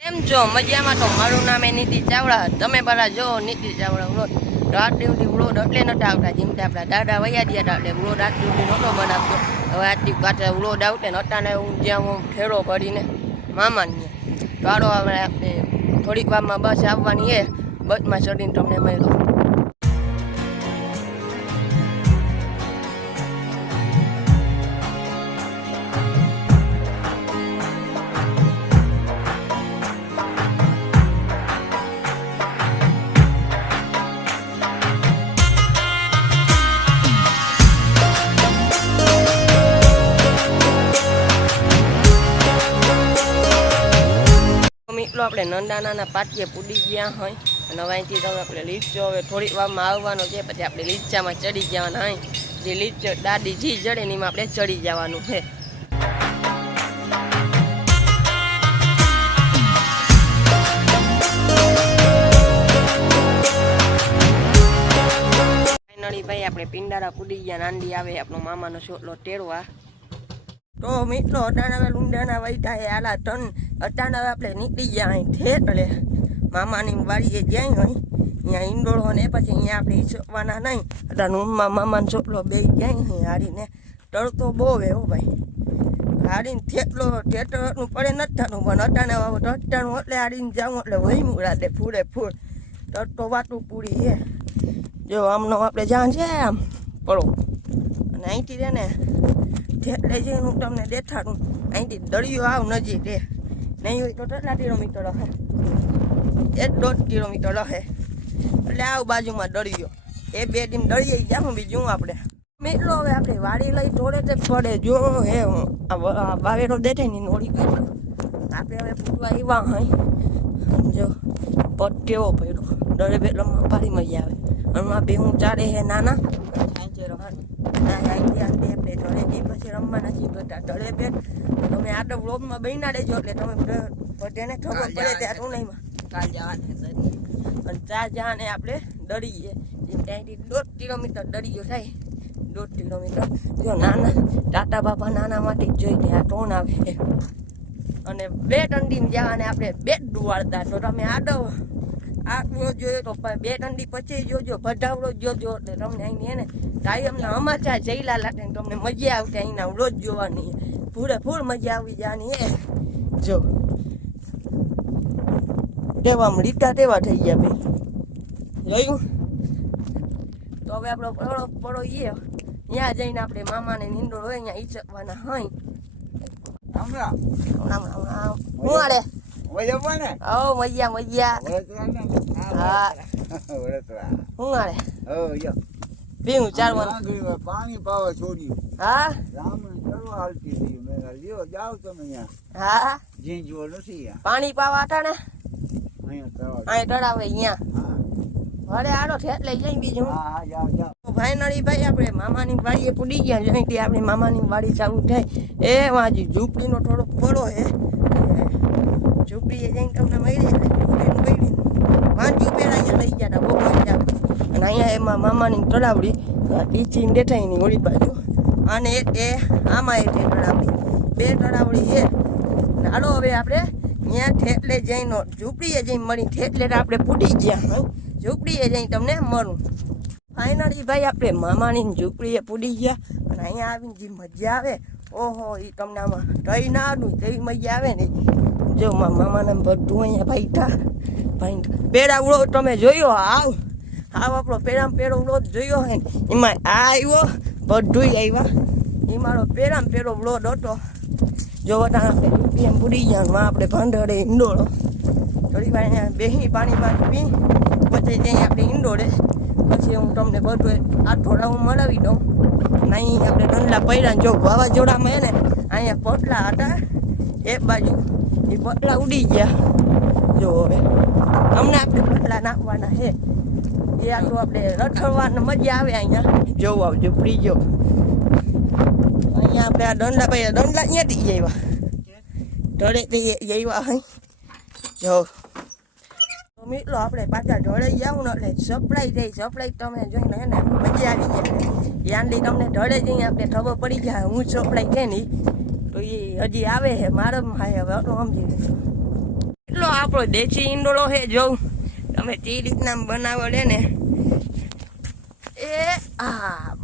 કેમ છો મજામાં? તો મારું નામ એ નીતિ ચાવડા. તમે બધા જો નીતિ ચાવડા વ્લોગ. રાત દિવસથી વ્લોગ એટલે નતા આવતા, જેમ કે આપણા દાદા વયા ગયા હતા એટલે વ્લોગ રાત દિવસથી નહોતો બનાવતો. હવે આજથી પાછા વ્લોગ આવતે ને અટાણે હું જ્યાં હું ખેડો કરીને મામાની તો આડો હવે આપણે થોડીક વારમાં બસ આવવાની છે. બસમાં ચડીને તમને મળ્યો. મિત્રો આપણે નંદાનાના પાટીએ પૂડી ગયા હોય અને હવે અહીંથી તમે આપણે લીચો હવે થોડીક વારમાં આવવાનો છે. પછી આપણે લીચામાં ચડી જવાના હોય. જે લીચો દાદી જી ચડે ને એમાં આપણે ચડી જવાનું છે. ફાઇનલી ભાઈ આપણે પિંડારા પૂડી ગયા. નાંદી આવે આપણો મામાનો છોટલો તેડવા. તો મિત્રો અટાણાવે લુંડાના વૈઠા એ આલા ટન અટાણાવે આપણે નીકળી ગયા અહીં ઠેઠ મામાની વાડીએ જ્યાં હોય અહીંયા ઈંડોળો ને પછી અહીંયા આપણે ઈચકવાના નહીં. અટાણ ઊનમાં મામાનો છોકરો બે ક્યાંય નહીં હારીને તળતો બહુ હો ભાઈ. હારીને ઠેઠનું પડે નથી થતું પણ અટાણે અટાણું એટલે હારીને જાઉં એટલે વહીમું રાતે ફૂડે ફૂડ તળતો વાટું પૂરી છે. જો આમનો આપણે જ્યાં છે આમ પડો અને અહીંથી છે ને એટલે જઈને હું તમને દેખાડું. અહીંથી દરિયો આવ નજીક રે નહીં હોય તો કેટલા કિલોમીટર રહે? 1.5 કિલોમીટર રહે એટલે આવ બાજુમાં દરિયો. એ બે ટીમ દરિયે જાઉં બીજું આપણે મિત્રો હવે આપણે વાડી લઈ તોડે તે પડે. જો હે વાવેરો દેખે ને નોડી આપણે હવે પૂરવા આવ્યા હોય. જો પટ કેવો પડ્યો દરે બે રમવા પાડી મજા આવે. હમણાં બે હું ચારે હે નાના પછી રમવા નથી કરતા ઢળે બેટ. તમે આટલો વ્લોગમાં બહીના રહેજો એટલે તમે બધાને ખબર પડે ત્યાં નહીં કાલ જવાને અને ચાર જવાને આપણે દળીએ. ત્યાંથી 1.5 કિલોમીટર દરિયો થાય. 1.5 કિલોમીટર જો નાના ટાટા બાપા નાના માટે જ જોઈ ત્યાં ટોન આવે અને બે ટંડી જવાને આપણે બેટ ડુવાડતા. તો તમે આડો આટલો જોયો તો બે ટંડી પછી જોજો ભઢાવડો જોજો એટલે તમને અહીં ને કાયમના અમાચા જઈલા લાગે ને તમને મજા આવતી અહીંના રોજ જોવાની પૂરે ફૂલ મજા આવી જવાની એ જો તેવા રીતા તેવા થઈ ગયા ભાઈ જોયું. તો હવે આપણો પડો ત્યાં જઈને આપણે મામાને નીંદોળ હોય અહીંયા ઈચકવાના હોય. હું આડે મજા હા હું આડે ભીંગ ચાલવાનું પાણી પાવા છોડ્યું. હા જાવ તમે હા જીંજવો નથી પાણી પાવા હતા ને અહીં તળાવે અહીંયા વડે આડો ઠેઠ લઈ જાય બીજું. ફાઇનલી ભાઈ આપણે મામાની વાડીએ પૂડી ગયા. જઈથી આપણી મામાની વાડી ચાલુ થાય એ વાજી ઝૂંપડીનો થોડો પડો હે. ઝૂંપડીએ જઈને તમને મળી વાંચ્યું પેલા અહીંયા લઈ ગયા હતા બહુ મજા અને અહીંયા એમાં મામાની તળાવડી ટીચીને દેખાય ની ઓળી બાજુ અને એ આમાં એ તળાવડી બે તળાવડી છે. હાલો હવે આપણે ત્યાં ઠેઠલે જઈને ઝૂંપડીએ જઈને મળી ઠેઠલે આપણે પૂટી ગયા. ઝૂંપડીએ જઈને તમને મળું. ફાઇનલી ભાઈ આપણે મામાની ઝૂંપડીએ પૂડી ગયા અને અહીંયા આવીને જે મજા આવે ઓહો એ તમને આમાં રહી ના આવું તેવી મજા આવે ને. જો મામાને બધું અહીંયા ભાઈ પેડા ઉડો તમે જોયો આવ આપણો પેડામાં પેડો ઉડો જોયો હે ને એમાં આ આવ્યો બધું આવ્યા. એ મારો પેડામાં પેડો વ્લોડ હતો. જો આપણે રૂપિયા પૂરી ગયા આપણે ભંડળે ઈંડોળો થોડી વાર અહીંયા બેસી પાણી પી પછી ત્યાં આપણે ઈંડોળે પછી હું તમને બધું આઠો રાઉન્ડ મળાવી દઉં. અહીં આપણે ડંડલા પડ્યા જો વાવાઝોડામાં હે ને અહીંયા પોટલા હતા એક બાજુ એ પોટલા ઉડી ગયા. જો હવે તમને આપણે પોટલા નાખવાના છે એ આટલું આપણે રખડવાની મજા આવે. અહીંયા જોવું આવજો ફ્રી જો અહીંયા આપણે આ દંડલા પડ્યા દંડલા અહીંયાથી જઈવા ઢળે જઈવા અહીં જો મિત્રો આપણે પાછા ઢળે જાઉં ને એટલે સપ્લાય થઈ સપ્લાય તમે જોઈને હે ને મજા આવી જાય. યાંડી તમને ઢળે જઈને આપણે ખબર પડી જાય હું સપ્લાય છે ને તો એ હજી આવે છે મારા ભાઈ હવે આટલું સમજી લેજો. એટલો આપણો દેશી ઈંડોળો છે જોઉં તમે તે રીતના બનાવડે ને એ આ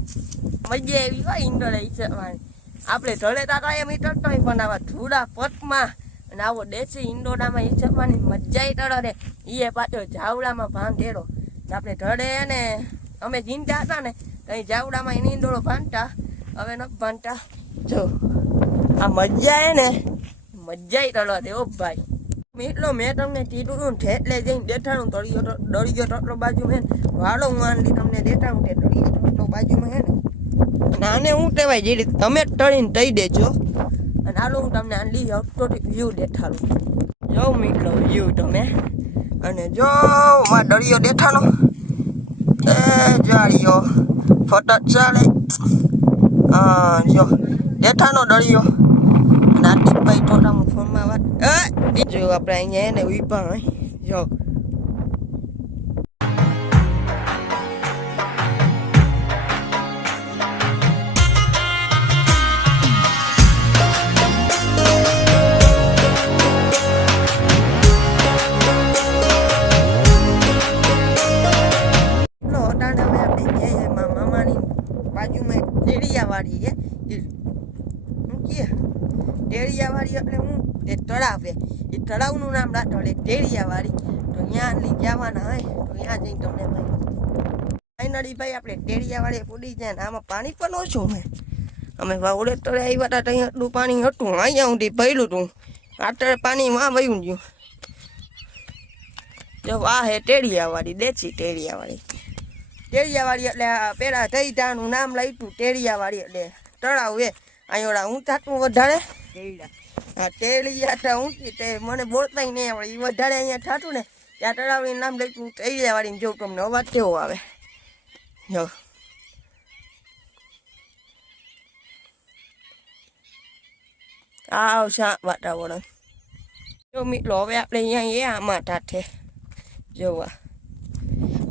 મજા એવી હોય ઈંડોળે ઈચવાની આપણે ઢળેતા તો એમ ઈચડતો હોય પણ આવા ધૂળા પટમાં અને આવો દેશી ઈંડોળામાં ઈચવાની મજા ટળો રે એ પાછો જાવડામાં ભાંગેરો આપણે ઢળે ને અમે ચિંતા હતા ને કઈ જાવડામાં એની ઈંડોળો ભાંગતા હવે ન ભાંગતા જો આ મજા એ ને મજા ટળો દે ઓ ભાઈ એટલો મેં તમને કીધું હતું ઠેટલે જઈને દેખાડું દળિયો ટોટલો બાજુ હે ને વાળો હું આંડી તમને દેખાડું કે દળિયો ટોટલો બાજુમાં હે ને આને હું કહેવાય જે રીતે તમે ટળીને કહી દેજો અને હાલો હું તમને આંડી વ્યૂ દેખાડું જો મિત્રો વ્યૂ તમે અને જો માં દળિયો દેખાડો એ જાળીઓ ફટક ચાલે જો દેખાડો દળિયો નાટીભાઈ ટોટામાં ફોનમાં વાત જો આપણે અહીંયા એને ઉભા હોય જો મામાની બાજુમાં ટેડિયાવાડી છે ટેડિયાવાડી એટલે હું એ તળાવ છે એ તળાવનું નામ રાખો એટલે ટેડિયાવાડી તો ત્યાં જવાના હોય તો ત્યાં જઈને તમને ફાઇનલી ભાઈ આપણે ટેડિયાવાડી પૂરી જાય ને આમાં પાણી પણ ઓછું હોય અમે વાવડે તળે આવ્યા હતા ત્યાં એટલું પાણી હતું અહીંયા સુધી ભર્યું હતું આટલે પાણી માં વયું ગયું જો આ હે ટેડિયાવાડી દેશી ટેડિયાવાડી એટલે પેલા જઈદાનું નામ લાવ્યું ટેડિયાવાડી એટલે તળાવ એ અહીંયા ઊંચાતું વધારે હા ટેડિયા ઊંચી તે મને બોલતા નહીં આવડે એ વધારે અહીંયા થતું ને ત્યાં તળાવનું નામ લખ્યું ટેડિયાવાડીને જોઉં તમને અવાજ કેવો આવે જો આવશે વાતાવરણ જો મિત્રો હવે આપણે અહીંયા એ આમાં ઠાઠે જોવા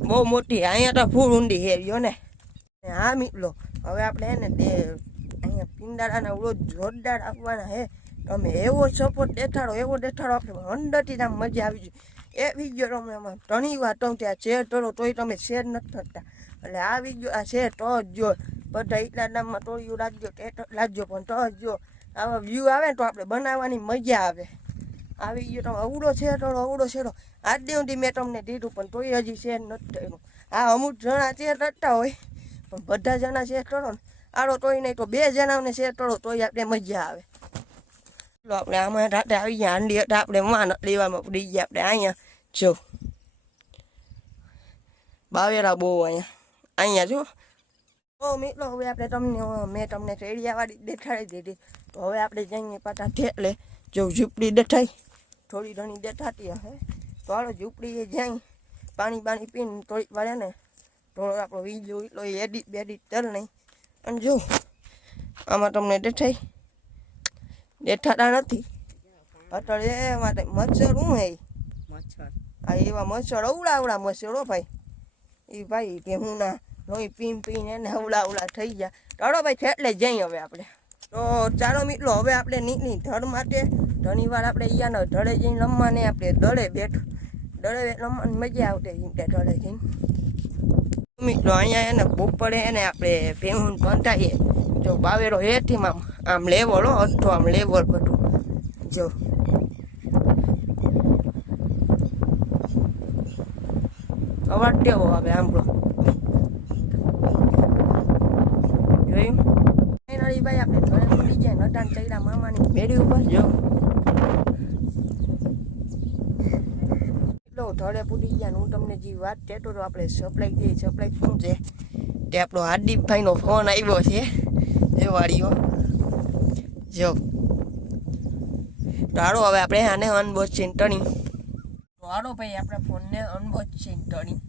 બહુ મોટી અહીંયા તો ફૂલ ઊંડી હેર્યો ને હા મિત્રો હવે આપણે હે ને તે અહીંયા પિંડાળાના રોજ જોરદાર આપવાના હે તમે એવો સપોર્ટ દેખાડો આપણે અંદરથી આમ મજા આવી જાય એ વિડીયો તમે આમાં ઘણી વાર તમે ત્યાં શેર કરો તોય તમે શેર નથી થતા એટલે આ વિડીયો આ શેર તો જ જો બધા એટલા નામમાં તોડ્યું લાગજો પણ તો જ જો આવા વ્યૂ આવે ને તો આપણે બનાવવાની મજા આવે આ વિડીયો તમે અવડો શેરો આજ સુધી મેં તમને દીધું પણ તોય હજી શેર નથી થયું આ અમુક જણા શેર કરતા હોય પણ બધા જણા શેર કરો ને આડો તોય નહીં તો 2 જણાને શેર કરો તોય આપણે મજા આવે આપણે આમાં રાતે આવી ગયા હાંડી હતા આપણે માન લેવામાં પડી ગયા આપણે અહીંયા જો બાવેરા બહુ અહીંયા જો તો મિત્રો હવે આપણે મેં તમને ટેડિયાવાડી દેખાડી દીધી તો હવે આપણે જઈએ પાછા ઠેલે જો ઝૂંપડી દેખાય થોડી ઘણી દેખાતી હશે તો હાલો ઝૂંપડીએ જાય પાણી પીને થોડીક વાર ને થોડો આપણો વીજો એટલો એડિટ બેડિટ કર નહીં અને જો આમાં તમને દેખાતા નથી અત્યારે એ માટે મચ્છર શું હે મચ્છર હા એવા મચ્છર અવડા મચ્છરો ભાઈ એ ભાઈ કે હું ના લોહી પીને એને અવડા થઈ ગયા ચાલો ભાઈ ઠેટલે જઈએ હવે આપણે તો ચાલો મિત્રો હવે આપણે નીકળી ધડ માટે ઘણી વાર આપણે અહીંયાનો ઢળે જઈને રમવાને આપણે દળે રમવાની મજા આવતી ઢળે જઈને મિત્રો અહીંયા એને બપોરે એને આપણે ભેહું બંધાઈએ જો બાવેરો હેઠી આમ લેવલ હતો આમ લેવલ બધું જો અવાજ કેવો આવે આંબળો જોયું ભાઈ આપણે ઘરે પડી જાય નટાણ ચૈડા મામાની બેડી ઉપર જો ધડે પૂટી ગયા હું તમને જે વાત કહેતો તો આપણે સપ્લાય શું છે તે આપણો હાર્દિકભાઈનો ફોન આવ્યો છે એ વાળીઓ જો તો હાલો હવે આપણે આને અનબોક્સિંગ કરી તો હાલો ભાઈ આપણે ફોનને અનબોક્સિંગ કરી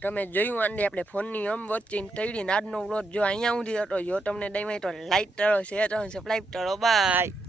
તમે જોયું આંડે આપણે ફોનની આમ વોચિંગ તળીને આજનો વ્લોગ જો અહીંયા સુધી હતો જો તમને દઈ તો લાઈક કરો શેર કરો સબસ્ક્રાઈબ કરો બાય.